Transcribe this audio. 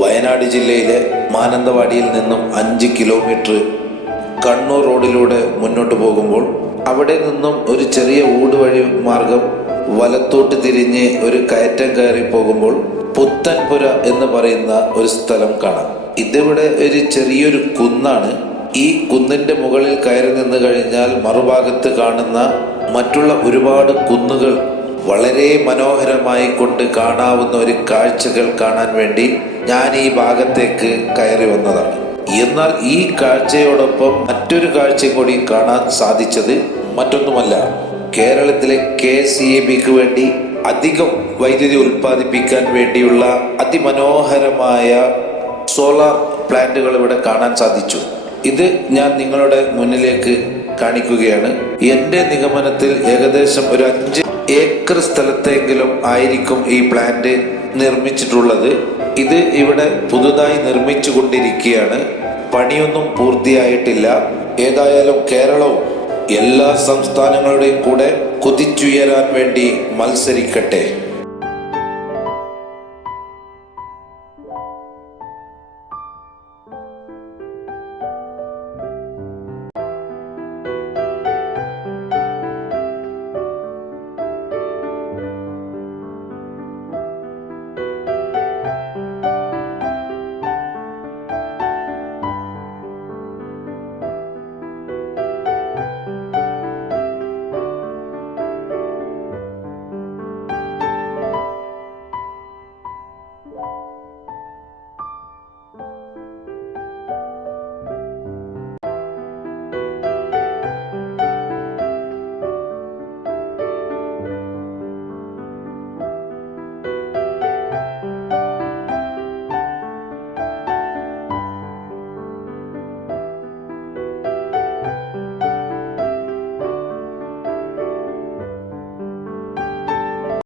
വയനാട് ജില്ലയിലെ മാനന്തവാടിയിൽ നിന്നും 5 കിലോമീറ്റർ കണ്ണൂർ റോഡിലൂടെ മുന്നോട്ട് പോകുമ്പോൾ അവിടെ നിന്നും ഒരു ചെറിയ ഊടുവഴി മാർഗം വലത്തോട്ട് തിരിഞ്ഞ് ഒരു കയറ്റം കയറി പോകുമ്പോൾ പുത്തൻപുര എന്ന് പറയുന്ന ഒരു സ്ഥലം കാണാം. ഇതിവിടെ ഒരു ചെറിയൊരു കുന്നാണ്. ഈ കുന്നിന്റെ മുകളിൽ കയറി നിന്ന് കഴിഞ്ഞാൽ മറുഭാഗത്ത് കാണുന്ന മറ്റുള്ള ഒരുപാട് കുന്നുകൾ വളരെ മനോഹരമായി കൊണ്ട് കാണാവുന്ന ഒരു കാഴ്ചകൾ കാണാൻ വേണ്ടി ഞാൻ ഈ ഭാഗത്തേക്ക് കയറി വന്നതാണ്. എന്നാൽ ഈ കാഴ്ചയോടൊപ്പം മറ്റൊരു കാഴ്ചയും കൂടി കാണാൻ സാധിച്ചത് മറ്റൊന്നുമല്ല, കേരളത്തിലെ KCBക്ക് വേണ്ടി അധികം വൈദ്യുതി ഉൽപ്പാദിപ്പിക്കാൻ വേണ്ടിയുള്ള അതിമനോഹരമായ സോളാർ പ്ലാന്റുകൾ ഇവിടെ കാണാൻ സാധിച്ചു. ഇത് ഞാൻ നിങ്ങളുടെ മുന്നിലേക്ക് കാണിക്കുകയാണ്. എൻ്റെ നിഗമനത്തിൽ ഏകദേശം ഒരു 5 ഏക്കർ സ്ഥലത്തെങ്കിലും ആയിരിക്കും ഈ പ്ലാന്റ് നിർമ്മിച്ചിട്ടുള്ളത്. ഇത് ഇവിടെ പുതുതായി നിർമ്മിച്ചു കൊണ്ടിരിക്കുകയാണ്. പണിയൊന്നും പൂർത്തിയായിട്ടില്ല. ഏതായാലും കേരളവും എല്ലാ സംസ്ഥാനങ്ങളുടെയും കൂടെ കുതിച്ചുയരാൻ വേണ്ടി മത്സരിക്കട്ടെ.